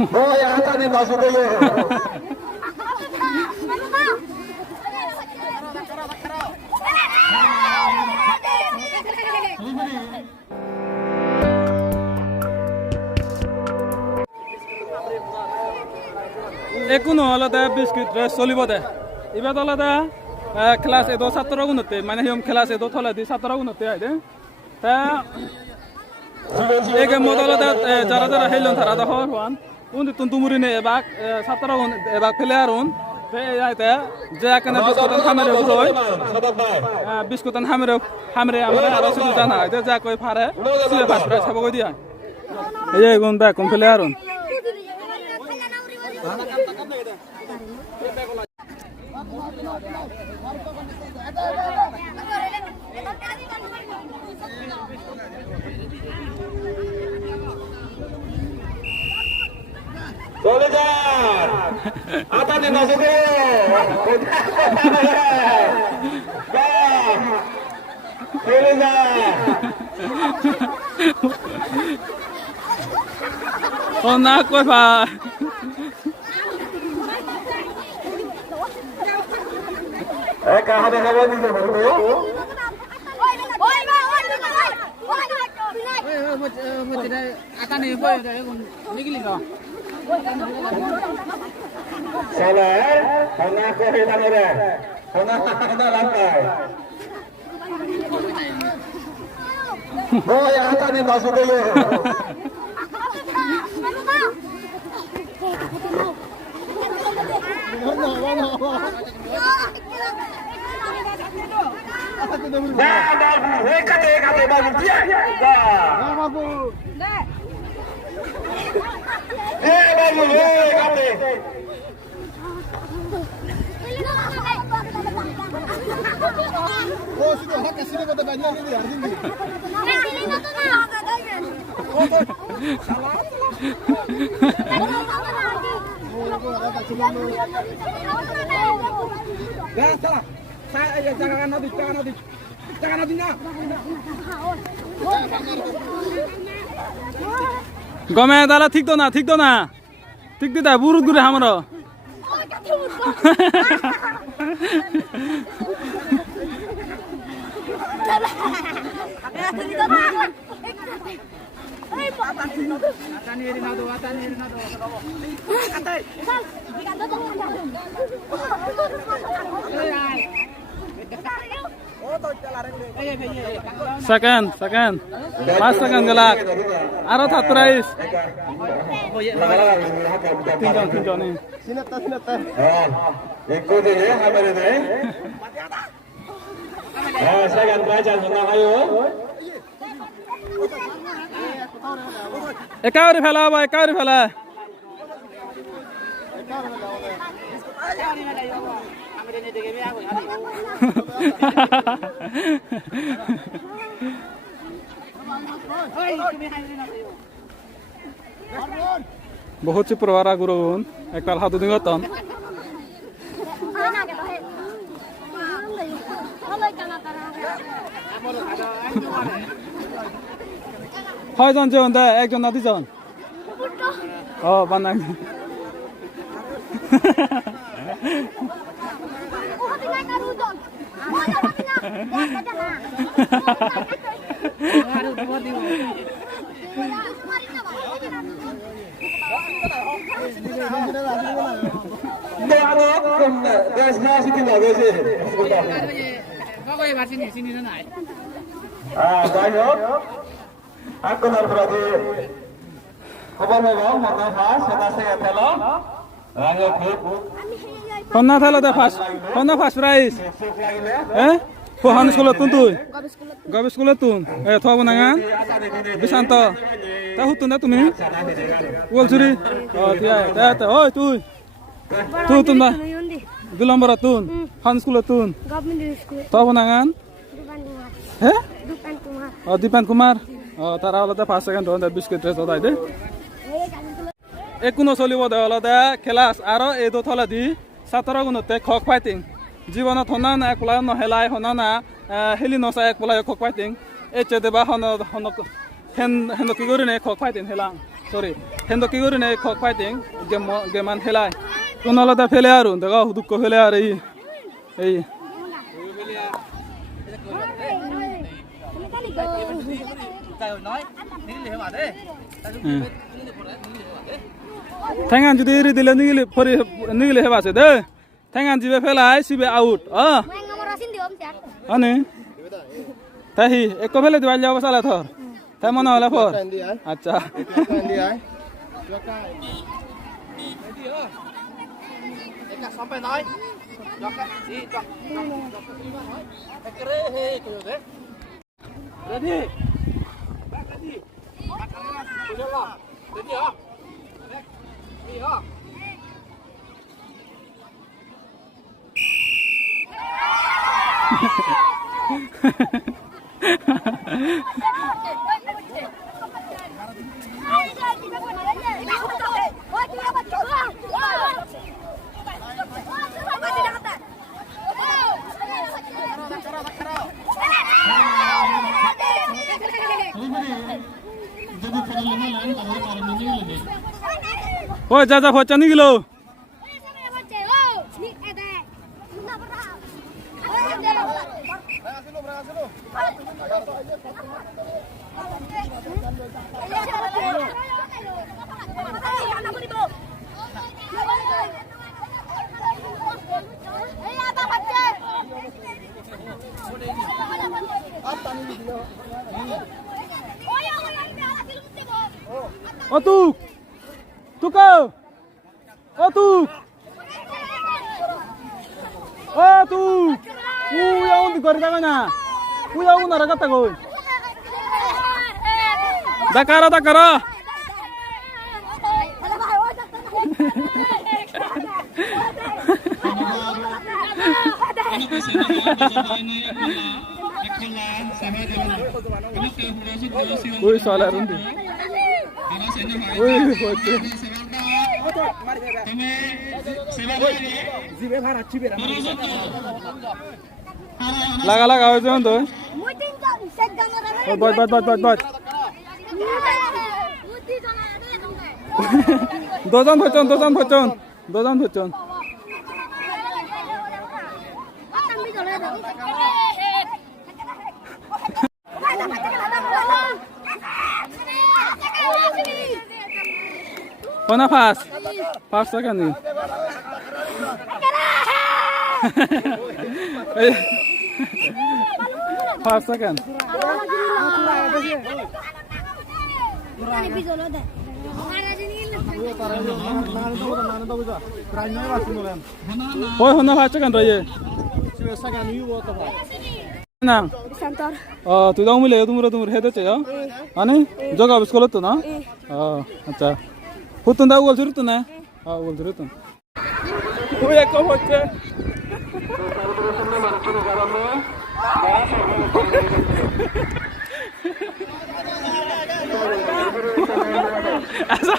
Voy a estar en la একো নহ'লে biscuit চলিব দে এবার তলে ক্লাস এদো ছাত্র গুণতে মানে হিম ক্লাস এদো থলে দি ছাত্র গুণতে আইদে তা এই গেম মতলতে যারা যারা হেলন তারা তো হওয়ান উনি তুমুরি নে এবাক ছাত্র এবাক প্লেয়ার উন আইতে যে এখানে বিস্কুট হামেরে উড়োই বিস্কুট হামরে আমরা আরো শুধু জানা আইতে যা কই ফারে সুয়ে ফাস প্রাইস হবে কই দিয়া এই গুণ ব্যাক কোন প্লেয়ার উন চলে যান আতানে নজরে চলে যান ও না কই ভা একা হাতে খাবার দিতে বলবো Salah, hanya kehilangan dia, hanya lantai. Oh, yang atas ni masuk dulu. Dah, kata baru dia. Dah, baru. Baru, kata. Oh, sudah hak sini kata banyak ni dia. Dah, salah. Saya jangan nanti. গমে দালা ঠিক তো না ঠিক দিতা বুরুদ গুরে হামর second 5 second গেলা আরো থাক প্রাইস তিনজন Ikut deh, kabar deh. Second prize jangan ayo. একাউরি ফেলা বা একাউরি ফেলা বহুত চি প্রবারা গুরুন একটা হাতু দিগতন কয়জন জন দে একজন না দুজন ও বানাই Aku nak berarti kabar mau mana fas, saya telo. Ayo klub. কন্যা থালো দে ফার্স্ট প্রাইজ হ্যাঁ ফোহান স্কুলত তুই গব স্কুলত তুই এ থব নাঙান বিশান্ত তা হুতুন না তুমি ওলছুরি ও দিয়া তে ওই তুই তুই না 2 নম্বর তুই ফান স্কুলত তুই থব নাঙান হ্যাঁ ও দীপান কুমার ও তারা হলতে 5 সেকেন্ড হন বিস্কুট রেস দাই দে একুনো চলিব দে হলতে খেলাস আর এই দো থলা দি ছাত্র গুণতে কক ফাইটিং জীবনত হনা না একলা নহেলাই হনা না হেলি নসা একলা কক ফাইটিং এই চেদে বা হন কি করি নে কক ফাইটিং হেলা সরি হেন কি করি না কক ফাইটিং গেমান খেলায় কোন আলাদা ফেলে আর দেখো দুঃখ ফেলে আর এই ঠেঙান যদি এরি দিলে নিগিলে হেবা আছে দে ঠেঙান জিবে ফেলাই সিবে আউট আনে তাই এক ফেলে দিবা যাব সালা থর তাই মনে হলে ফর আচ্ছা sampai naik ready Ôi ra ra chân đi kilo. Ô tu cơ ô tu uya undi kori dagana uya una ragata go dakara Ui solar undi Ui bocce Laga hoy jon to bot dojan bocchon Kona fast second ni. Fast second. Hoy hona fast second roye. Nang. Santor. Tu dong mile tumur hedo che ya. Ani joga biskolo to na. Acha. Hutun da gol surutun na. Gol surutun. Oi ek hocche. Asa